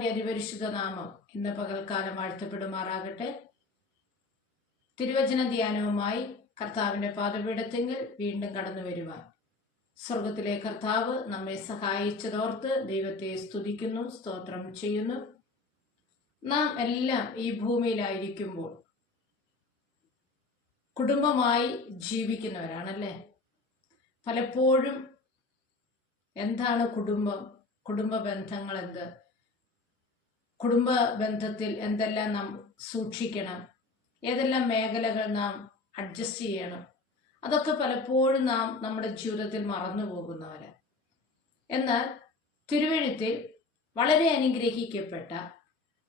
കർത്താവിന്റെ അതിപരിശുദ്ധ നാമം ഇന്ന് പകൽക്കാലം വാഴ്ത്തപ്പെടുമാറാകട്ടെ തിരുവചന ധ്യാനവുമായി കർത്താവിന്റെ പാദപീഠത്തെങ്കിൽ വീണ്ടും കടന്നു വരുവാൻ. സ്വർഗത്തിലെ കർത്താവ് നമ്മെ സഹായിച്ചതോർത്ത് ദൈവത്തെ സ്തുതിക്കുന്നു സ്തോത്രം ചെയ്യുന്നു. നാം എല്ലാം ഈ ഭൂമിയിലായിരിക്കുമ്പോൾ കുടുംബമായി ജീവിക്കുന്നവരാണല്ലേ? പലപ്പോഴും എന്താണ് കുടുംബം? കുടുംബ ബന്ധങ്ങൾ എന്ത് കുടുംബ ബന്ധത്തിൽ എന്തെല്ലാം നാം സൂക്ഷിക്കണം? ഏതെല്ലാം മേഖലകൾ നാം അഡ്ജസ്റ്റ് ചെയ്യണം? അതൊക്കെ പലപ്പോഴും നാം നമ്മുടെ ജീവിതത്തിൽ മറന്നു പോകുന്നവരാണ് എന്നാൽ തിരുവഴുത്തിൽ വളരെ അനുഗ്രഹിക്കപ്പെട്ട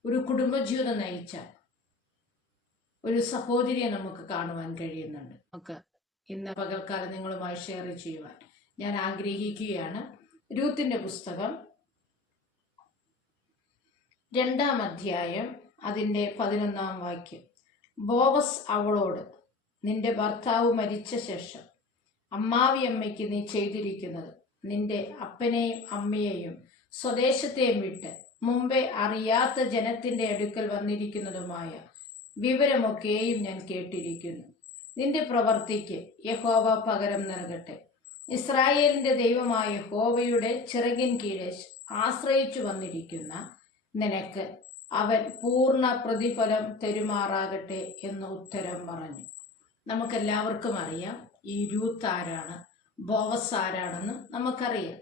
ഒരു കുടുംബജീവിതം നയിച്ച ഒരു സഹോദരിയെ നമുക്ക് കാണുവാൻ കഴിയുന്നുണ്ട്. നമുക്ക് ഇന്ന് പകൽക്കാലം നിങ്ങളുമായി ഷെയർ ചെയ്യുവാൻ ഞാൻ ആഗ്രഹിക്കുകയാണ്. രൂത്തിന്റെ പുസ്തകം രണ്ടാം അധ്യായം അതിന്റെ പതിനൊന്നാം വാക്യം. ബോവസ് അവളോട് നിന്റെ ഭർത്താവ് മരിച്ച ശേഷം അമ്മാവിയമ്മയ്ക്ക് നീ ചെയ്തിരിക്കുന്നത് നിന്റെ അപ്പനെയും അമ്മയെയും സ്വദേശത്തെയും വിട്ട് മുമ്പേ അറിയാത്ത ജനത്തിന്റെ അടുക്കൽ വന്നിരിക്കുന്നതുമായ വിവരമൊക്കെയും ഞാൻ കേട്ടിരിക്കുന്നു. നിന്റെ പ്രവർത്തിക്ക് യഹോവ പകരം നൽകട്ടെ. ഇസ്രായേലിന്റെ ദൈവമായ ഹോവയുടെ ചിറകിൻ കീഴെ ആശ്രയിച്ചു വന്നിരിക്കുന്ന നിനക്ക്. അവൻ പൂർണ പ്രതിഫലം തെരുമാറാകട്ടെ എന്ന് ഉത്തരം പറഞ്ഞു. നമുക്കെല്ലാവർക്കും അറിയാം ഈ രൂത്ത് ആരാണ്? ബോവസ് ആരാണെന്ന് നമുക്കറിയാം.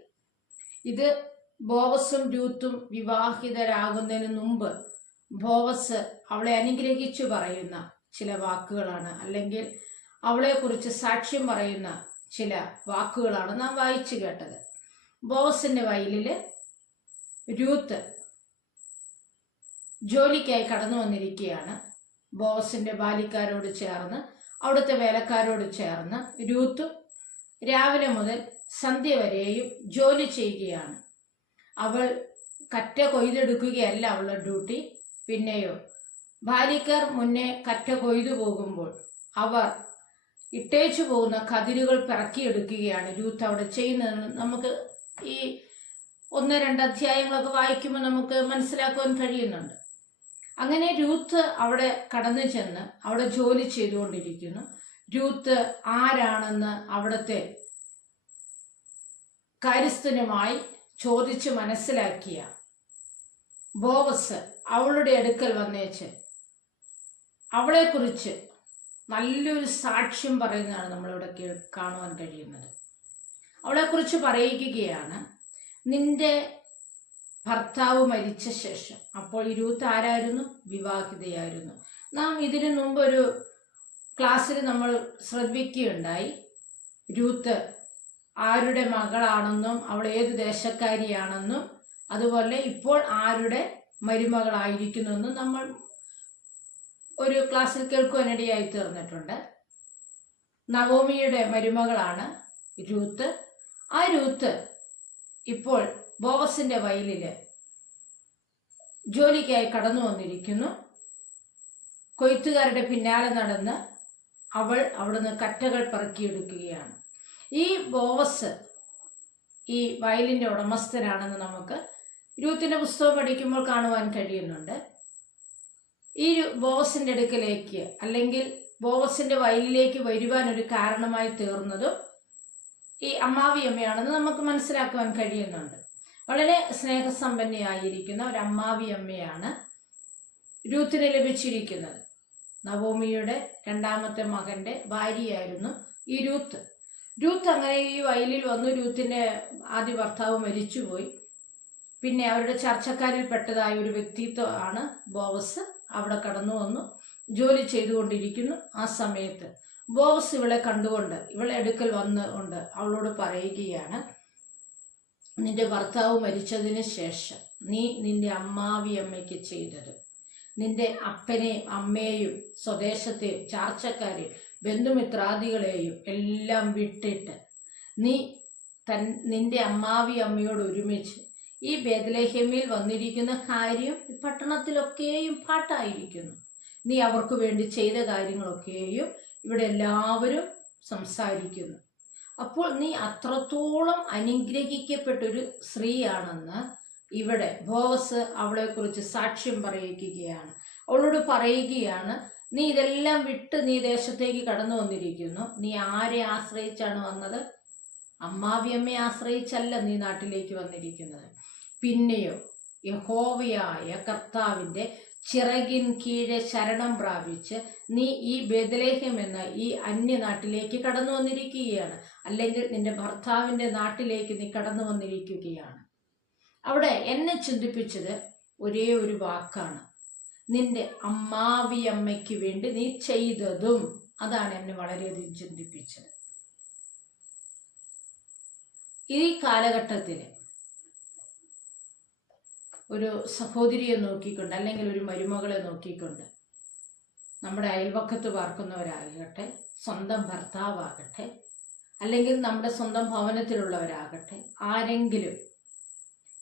ഇത് ബോവസും രൂത്തും വിവാഹിതരാകുന്നതിന് മുമ്പ് ബോവസ് അവളെ അനുഗ്രഹിച്ചു പറയുന്ന ചില വാക്കുകളാണ്. അല്ലെങ്കിൽ അവളെക്കുറിച്ച് സാക്ഷ്യം പറയുന്ന ചില വാക്കുകളാണ് നാം വായിച്ചു കേട്ടത്. ബോവസിന്റെ വയലിൽ രൂത്ത് ജോലിക്കായി കടന്നു വന്നിരിക്കുകയാണ്. ബോസിന്റെ ബാലിക്കാരോട് ചേർന്ന് അവിടുത്തെ വേലക്കാരോട് ചേർന്ന് രൂത്ത് രാവിലെ മുതൽ സന്ധ്യ വരെയും ജോലി ചെയ്യുകയാണ്. അവൾ കറ്റ കൊയ്തെടുക്കുകയല്ല അവളുടെ ഡ്യൂട്ടി. പിന്നെയോ ബാലിക്കാർ മുന്നേ കറ്റ കൊയ്തു പോകുമ്പോൾ അവർ ഇട്ടേച്ചു പോകുന്ന കതിരുകൾ പിറക്കിയെടുക്കുകയാണ് രൂത്ത് അവിടെ ചെയ്യുന്നതെന്ന് നമുക്ക് ഈ ഒന്ന് രണ്ട് അധ്യായങ്ങളൊക്കെ വായിക്കുമ്പോൾ നമുക്ക് മനസ്സിലാക്കുവാൻ കഴിയുന്നുണ്ട്. അങ്ങനെ രൂത്ത് അവിടെ കടന്നു ചെന്ന് അവിടെ ജോലി ചെയ്തുകൊണ്ടിരിക്കുന്നു. രൂത്ത് ആരാണെന്ന് അവിടുത്തെ കാര്യസ്ഥനുമായി ചോദിച്ച് മനസ്സിലാക്കിയ ബോവസ് അവളുടെ അടുക്കൽ വന്നേച്ച് അവളെക്കുറിച്ച് നല്ലൊരു സാക്ഷ്യം പറയുന്നതാണ് നമ്മളിവിടെ കാണുവാൻ കഴിയുന്നത്. അവളെക്കുറിച്ച് പറയിക്കുകയാണ് നിന്റെ ഭർത്താവ് മരിച്ച ശേഷം. അപ്പോൾ ഇരുപത്തി ആരായിരുന്നു? വിവാഹിതയായിരുന്നു. നാം ഇതിനു മുമ്പ് ഒരു ക്ലാസ്സിൽ നമ്മൾ ശ്രദ്ധിക്കുകയുണ്ടായി. രൂത്ത് ആരുടെ മകളാണെന്നും അവൾ ഏത് ദേശക്കാരിയാണെന്നും അതുപോലെ ഇപ്പോൾ ആരുടെ മരുമകളായിരിക്കുന്നെന്നും നമ്മൾ ഒരു ക്ലാസ്സിൽ കേൾക്കുവാനിടയായി തീർന്നിട്ടുണ്ട്. നവോമിയുടെ മരുമകളാണ് രൂത്ത്. ആ രൂത്ത് ഇപ്പോൾ ബോവസിന്റെ വയലിൽ ജോലിക്കായി കടന്നു വന്നിരിക്കുന്നു. കൊയ്ത്തുകാരുടെ പിന്നാലെ നടന്ന് അവൾ അവിടുന്ന് കറ്റകൾ പറക്കിയെടുക്കുകയാണ്. ഈ ബോവസ് ഈ വയലിന്റെ ഉടമസ്ഥനാണെന്ന് നമുക്ക് രൂത്തിന്റെ പുസ്തകം പഠിക്കുമ്പോൾ കാണുവാൻ കഴിയുന്നുണ്ട്. ഈ ബോവസിന്റെ അടുക്കലേക്ക് അല്ലെങ്കിൽ ബോവസിന്റെ വയലിലേക്ക് വരുവാൻ ഒരു കാരണമായി തീർന്നതും ഈ അമ്മാവി അമ്മയാണെന്ന് നമുക്ക് മനസ്സിലാക്കുവാൻ കഴിയുന്നുണ്ട്. വളരെ സ്നേഹസമ്പന്നയായിരിക്കുന്ന ഒരു അമ്മാവിയമ്മയാണ് രൂത്തിന് ലഭിച്ചിരിക്കുന്നത്. നവോമിയുടെ രണ്ടാമത്തെ മകന്റെ ഭാര്യയായിരുന്നു ഈ രൂത്ത്. രൂത്ത് അങ്ങനെ ഈ വയലിൽ വന്നു രൂത്തിന്റെ ആദ്യ ഭർത്താവ് മരിച്ചുപോയി. പിന്നെ അവരുടെ ചർച്ചക്കാരിൽ പെട്ടതായ ഒരു വ്യക്തിത്വമാണ് ബോവസ്. അവിടെ കടന്നു വന്നു ജോലി ചെയ്തുകൊണ്ടിരിക്കുന്നു ആ സമയത്ത്. ബോവസ് ഇവളെ കണ്ടുകൊണ്ട് ഇവളെ അടുക്കൽ വന്നുകൊണ്ട് അവളോട് പറയുകയാണ് നിന്റെ ഭർത്താവ് മരിച്ചതിന് ശേഷം നീ നിന്റെ അമ്മാവിയമ്മയ്ക്ക് ചെയ്തത്. നിന്റെ അപ്പനെയും അമ്മയെയും സ്വദേശത്തെയും ചാർച്ചക്കാരെയും ബന്ധുമിത്രാദികളെയും എല്ലാം വിട്ടിട്ട് നീ തൻ നിന്റെ അമ്മാവി അമ്മയോട് ഒരുമിച്ച് ഈ ബേദലേഹ്യമിൽ വന്നിരിക്കുന്ന കാര്യം പട്ടണത്തിലൊക്കെയും പാട്ടായിരിക്കുന്നു. നീ അവർക്ക് വേണ്ടി ചെയ്ത കാര്യങ്ങളൊക്കെയും ഇവിടെ എല്ലാവരും സംസാരിക്കുന്നു. അപ്പോൾ നീ അത്രത്തോളം അനുഗ്രഹിക്കപ്പെട്ടൊരു സ്ത്രീയാണെന്ന് ഇവിടെ ബോവസ് അവളെക്കുറിച്ച് സാക്ഷ്യം പറയിക്കുകയാണ്. അവളോട് പറയുകയാണ് നീ ഇതെല്ലാം വിട്ട് നീ ദേശത്തേക്ക് കടന്നു വന്നിരിക്കുന്നു. നീ ആരെ ആശ്രയിച്ചാണ് വന്നത്? അമ്മാവിയമ്മയെ ആശ്രയിച്ചല്ല നീ നാട്ടിലേക്ക് വന്നിരിക്കുന്നത്. പിന്നെയോ യഹോവയായ കർത്താവിന്റെ ചിറകിൻ കീഴെ ശരണം പ്രാപിച്ച് നീ ഈ ബേദലേഹ്യം എന്ന ഈ അന്യനാട്ടിലേക്ക് കടന്നു വന്നിരിക്കുകയാണ്. അല്ലെങ്കിൽ നിന്റെ ഭർത്താവിന്റെ നാട്ടിലേക്ക് നീ കടന്നു വന്നിരിക്കുകയാണ്. അവിടെ എന്നെ ചിന്തിപ്പിച്ചത് ഒരേ ഒരു വാക്കാണ്. നിന്റെ അമ്മാവിയമ്മയ്ക്ക് വേണ്ടി നീ ചെയ്തതും അതാണ് എന്നെ വളരെയധികം ചിന്തിപ്പിച്ചത്. ഈ കാലഘട്ടത്തിൽ ഒരു സഹോദരിയെ നോക്കിക്കൊണ്ട് അല്ലെങ്കിൽ ഒരു മരുമകളെ നോക്കിക്കൊണ്ട് നമ്മുടെ അയൽവക്കത്ത് പാർക്കുന്നവരാകട്ടെ സ്വന്തം ഭർത്താവാകട്ടെ അല്ലെങ്കിൽ നമ്മുടെ സ്വന്തം ഭവനത്തിലുള്ളവരാകട്ടെ ആരെങ്കിലും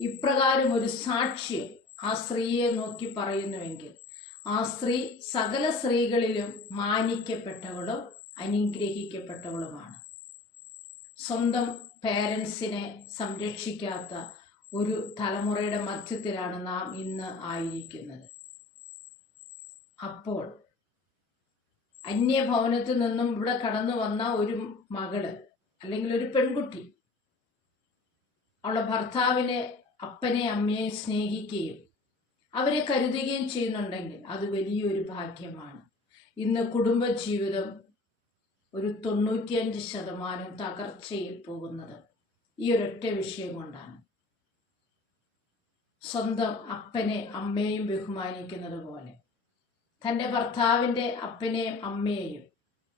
ഇപ്രകാരം ഒരു സാക്ഷ്യം ആ സ്ത്രീയെ നോക്കി പറയുന്നുവെങ്കിൽ ആ സ്ത്രീ സകല സ്ത്രീകളിലും മാനിക്കപ്പെട്ടവളും അനുഗ്രഹിക്കപ്പെട്ടവളുമാണ്. സ്വന്തം പേരൻസിനെ സംരക്ഷിക്കാത്ത ഒരു തലമുറയുടെ മധ്യത്തിലാണ് നാം ഇന്ന് ആയിരിക്കുന്നത്. അപ്പോൾ അന്യഭവനത്തിൽ നിന്നും ഇവിടെ കടന്നു വന്ന ഒരു മകൾ അല്ലെങ്കിൽ ഒരു പെൺകുട്ടി അവളുടെ ഭർത്താവിനെ അപ്പനെ അമ്മയെ സ്നേഹിക്കുകയും അവരെ കരുതുകയും ചെയ്യുന്നുണ്ടെങ്കിൽ അത് വലിയൊരു ഭാഗ്യമാണ്. ഇന്ന് കുടുംബജീവിതം ഒരു തൊണ്ണൂറ്റിയഞ്ച് ശതമാനം തകർച്ചയിൽ പോകുന്നത് ഈ ഒരൊറ്റ വിഷയം കൊണ്ടാണ്. സ്വന്തം അപ്പനെ അമ്മയെയും ബഹുമാനിക്കുന്നത് പോലെ തന്റെ ഭർത്താവിന്റെ അപ്പനെയും അമ്മയെയും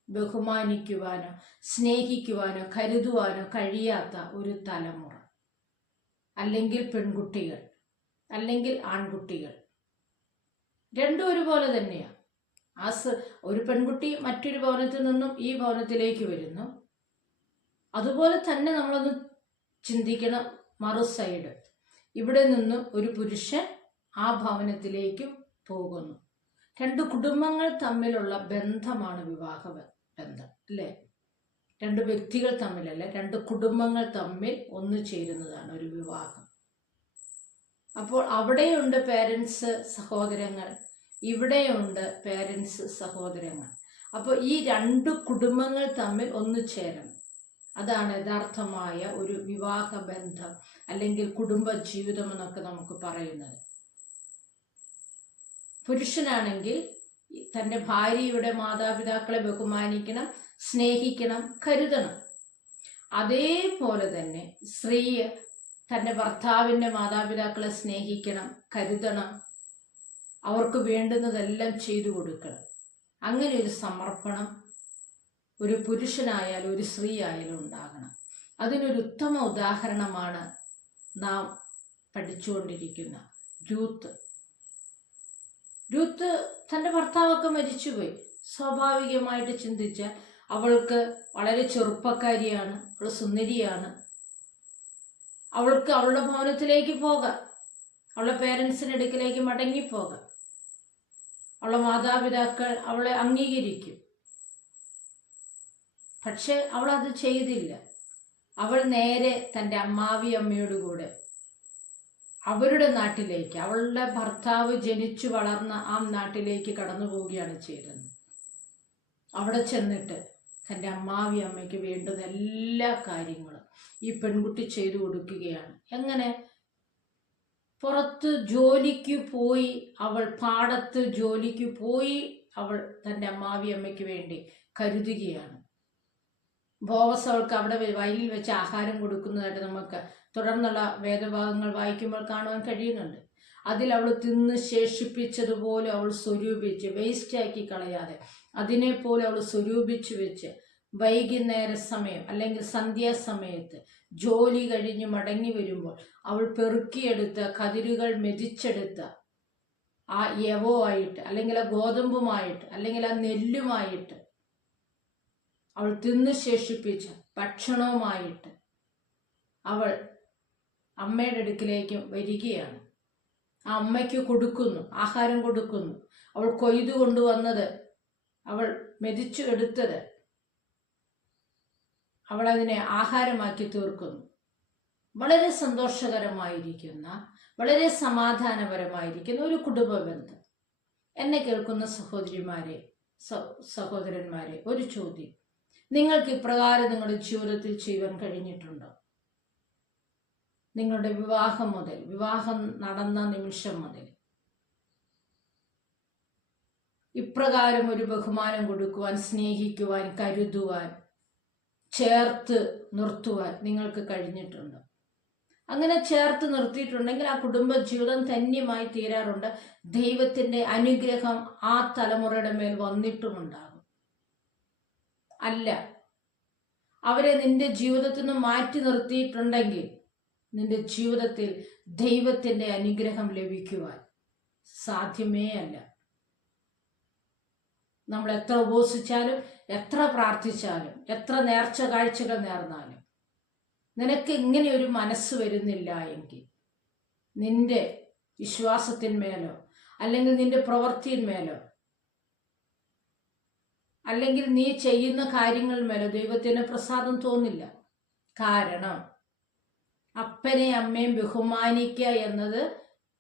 ബഹുമാനിക്കുവാനോ സ്നേഹിക്കുവാനോ കരുതുവാനോ കഴിയാത്ത ഒരു തലമുറ. അല്ലെങ്കിൽ പെൺകുട്ടികൾ അല്ലെങ്കിൽ ആൺകുട്ടികൾ. രണ്ടും ഒരുപോലെ തന്നെയാണ് ആ ഒരു പെൺകുട്ടി മറ്റൊരു ഭവനത്തിൽ നിന്നും ഈ ഭവനത്തിലേക്ക് വരുന്നു. അതുപോലെ തന്നെ നമ്മളൊന്ന് ചിന്തിക്കണം മറു സൈഡ് ഇവിടെ നിന്ന് ഒരു പുരുഷൻ ആ ഭവനത്തിലേക്ക് പോകുന്നു. രണ്ട് കുടുംബങ്ങൾ തമ്മിലുള്ള ബന്ധമാണ് വിവാഹ ബന്ധം അല്ലേ? രണ്ട് വ്യക്തികൾ തമ്മിലല്ല രണ്ട് കുടുംബങ്ങൾ തമ്മിൽ ഒന്നു ചേരുന്നതാണ് ഒരു വിവാഹം. അപ്പോൾ അവിടെയുണ്ട് പേരൻസ് സഹോദരങ്ങൾ ഇവിടെയുണ്ട് പേരൻസ് സഹോദരങ്ങൾ. അപ്പോൾ ഈ രണ്ട് കുടുംബങ്ങൾ തമ്മിൽ ഒന്നു ചേരണം. അതാണ് യഥാർത്ഥമായ ഒരു വിവാഹ ബന്ധം അല്ലെങ്കിൽ കുടുംബ ജീവിതം എന്നൊക്കെ നമുക്ക് പറയുന്നത്. പുരുഷനാണെങ്കിൽ തന്റെ ഭാര്യയുടെ മാതാപിതാക്കളെ ബഹുമാനിക്കണം സ്നേഹിക്കണം കരുതണം. അതേപോലെ തന്നെ സ്ത്രീ തന്റെ ഭർത്താവിന്റെ മാതാപിതാക്കളെ സ്നേഹിക്കണം കരുതണം. അവർക്ക് വേണ്ടുന്നതെല്ലാം ചെയ്തു കൊടുക്കണം. അങ്ങനെ ഒരു സമർപ്പണം ഒരു പുരുഷനായാലും ഒരു സ്ത്രീ ആയാലും ഉണ്ടാകണം. അതിനൊരു ഉത്തമ ഉദാഹരണമാണ് നാം പഠിച്ചുകൊണ്ടിരിക്കുന്ന രൂത്ത്. രൂത്ത് തന്റെ ഭർത്താവൊക്കെ മരിച്ചുപോയി. സ്വാഭാവികമായിട്ട് ചിന്തിച്ച അവൾക്ക് വളരെ ചെറുപ്പക്കാരിയാണ് അവൾ സുന്ദരിയാണ്. അവൾക്ക് അവളുടെ ഭവനത്തിലേക്ക് പോകാം. അവളുടെ പേരൻസിന്റെ അടുക്കിലേക്ക് മടങ്ങിപ്പോകാം. അവളുടെ മാതാപിതാക്കൾ അവളെ അംഗീകരിക്കും. പക്ഷെ അവൾ അത് ചെയ്തില്ല. അവൾ നേരെ തന്റെ അമ്മാവി അമ്മയോട് കൂടെ. അവരുടെ നാട്ടിലേക്ക് അവളുടെ ഭർത്താവ് ജനിച്ചു വളർന്ന ആ നാട്ടിലേക്ക് കടന്നു പോവുകയാണ് ചെയ്തത്. അവിടെ ചെന്നിട്ട് തന്റെ അമ്മാവി അമ്മയ്ക്ക് വേണ്ടുന്ന എല്ലാ കാര്യങ്ങളും ഈ പെൺകുട്ടി ചെയ്തു കൊടുക്കുകയാണ്. എങ്ങനെ? പുറത്ത് ജോലിക്ക് പോയി അവൾ പാടത്ത് ജോലിക്ക് പോയി അവൾ തന്റെ അമ്മാവി അമ്മയ്ക്ക് വേണ്ടി കരുതുകയാണ്. ബോവസ് അവൾക്ക് അവിടെ വയലിൽ വെച്ച് ആഹാരം കൊടുക്കുന്നതായിട്ട് നമുക്ക് തുടർന്നുള്ള വേദഭാഗങ്ങൾ വായിക്കുമ്പോൾ കാണുവാൻ കഴിയുന്നുണ്ട്. അതിൽ അവൾ തിന്ന് ശേഷിപ്പിച്ചതുപോലെ അവൾ സ്വരൂപിച്ച് വേസ്റ്റാക്കി കളയാതെ അതിനെപ്പോലെ അവൾ സ്വരൂപിച്ചു വെച്ച് വൈകുന്നേര സമയം അല്ലെങ്കിൽ സന്ധ്യാസമയത്ത് ജോലി കഴിഞ്ഞ് മടങ്ങി വരുമ്പോൾ അവൾ പെറുക്കിയെടുത്ത കതിരുകൾ മെതിച്ചെടുത്ത ആ യവോ ആയിട്ട് അല്ലെങ്കിൽ ആ ഗോതമ്പുമായിട്ട് അല്ലെങ്കിൽ ആ നെല്ലുമായിട്ട് അവൾ തിന്നു ശേഷിപ്പിച്ച ഭക്ഷണവുമായിട്ട് അവൾ അമ്മയുടെ അടുക്കിലേക്ക് വരികയാണ്. ആ അമ്മയ്ക്ക് കൊടുക്കുന്നു ആഹാരം കൊടുക്കുന്നു. അവൾ കൊയ്തു കൊണ്ടുവന്നത് അവൾ മെതിച്ചു എടുത്തത് അവൾ അതിനെ ആഹാരമാക്കി തീർക്കുന്നു. വളരെ സന്തോഷകരമായിരിക്കുന്ന വളരെ സമാധാനപരമായിരിക്കുന്ന ഒരു കുടുംബ ബന്ധം എന്നെ കേൾക്കുന്ന സഹോദരിമാരെ സഹോദരന്മാരെ ഒരു ചോദ്യം. നിങ്ങൾക്ക് ഇപ്രകാരം നിങ്ങളുടെ ജീവിതത്തിൽ ചെയ്യുവാൻ കഴിഞ്ഞിട്ടുണ്ടോ? നിങ്ങളുടെ വിവാഹം മുതൽ വിവാഹം നടന്ന നിമിഷം മുതൽ. ഇപ്രകാരം ഒരു ബഹുമാനം കൊടുക്കുവാൻ സ്നേഹിക്കുവാൻ കരുതുവാൻ ചേർത്ത് നിർത്തുവാൻ നിങ്ങൾക്ക് കഴിഞ്ഞിട്ടുണ്ട്? അങ്ങനെ ചേർത്ത് നിർത്തിയിട്ടുണ്ടെങ്കിൽ ആ കുടുംബ ജീവിതം ധന്യമായി തീരാറുണ്ട്. ദൈവത്തിന്റെ അനുഗ്രഹം ആ തലമുറയുടെ മേൽ വന്നിട്ടുമുണ്ടാകും. അല്ല. അവരെ നിന്റെ ജീവിതത്തിൽ നിന്ന് മാറ്റി നിർത്തിയിട്ടുണ്ടെങ്കിൽ നിന്റെ ജീവിതത്തിൽ ദൈവത്തിന്റെ അനുഗ്രഹം ലഭിക്കുവാൻ സാധ്യമേ അല്ല. നമ്മൾ എത്ര ഉപസിച്ചാലും എത്ര പ്രാർത്ഥിച്ചാലും എത്ര നേർച്ച കാഴ്ചകൾ നേർന്നാലും നിനക്ക് ഇങ്ങനെ ഒരു മനസ്സ് വരുന്നില്ല എങ്കിൽ നിന്റെ വിശ്വാസത്തിന്മേലോ അല്ലെങ്കിൽ നിന്റെ പ്രവൃത്തിന്മേലോ അല്ലെങ്കിൽ നീ ചെയ്യുന്ന കാര്യങ്ങൾ മേലെ ദൈവത്തിന് പ്രസാദം തോന്നില്ല. കാരണം അപ്പനെ അമ്മയും ബഹുമാനിക്കുക എന്നത്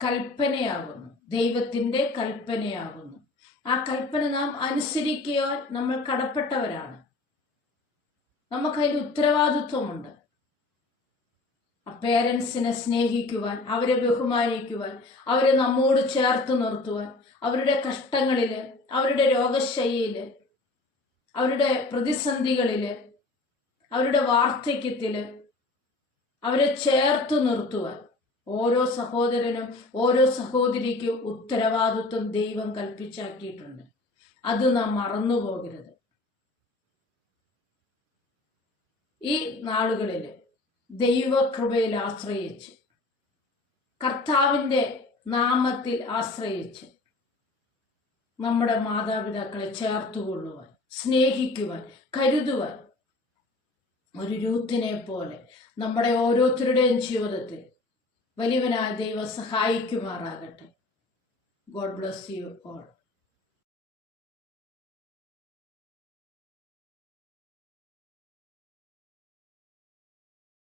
കൽപ്പനയാകുന്നു. ദൈവത്തിന്റെ കൽപ്പനയാകുന്നു. ആ കൽപ്പന നാം അനുസരിക്കുവാൻ നമ്മൾ കടപ്പെട്ടവരാണ്. നമുക്കതിന് ഉത്തരവാദിത്വമുണ്ട്. പേരൻസിനെ സ്നേഹിക്കുവാൻ അവരെ ബഹുമാനിക്കുവാൻ അവരെ നമ്മോട് ചേർത്ത് നിർത്തുവാൻ അവരുടെ കഷ്ടങ്ങളിൽ അവരുടെ രോഗശൈലിയിൽ അവരുടെ പ്രതിസന്ധികളിൽ അവരുടെ വാർദ്ധക്യത്തിൽ അവരെ ചേർത്ത് നിർത്തുവാൻ ഓരോ സഹോദരനും ഓരോ സഹോദരിക്ക് ഉത്തരവാദിത്വം ദൈവം കൽപ്പിച്ചാക്കിയിട്ടുണ്ട്. അത് നാം മറന്നു പോകരുത് ഈ നാളുകളിൽ ദൈവകൃപയിൽ ആശ്രയിച്ച് കർത്താവിന്റെ നാമത്തിൽ ആശ്രയിച്ച് നമ്മുടെ മാതാപിതാക്കളെ ചേർത്തുകൊള്ളുവാൻ സ്നേഹിക്കുവാൻ കരുതുവാൻ. ഒരു രൂത്തിനെ പോലെ നമ്മുടെ ഓരോരുത്തരുടെയും ജീവിതത്തിൽ വലിയവനായ ദൈവം സഹായിക്കുമാറാകട്ടെ. God bless you all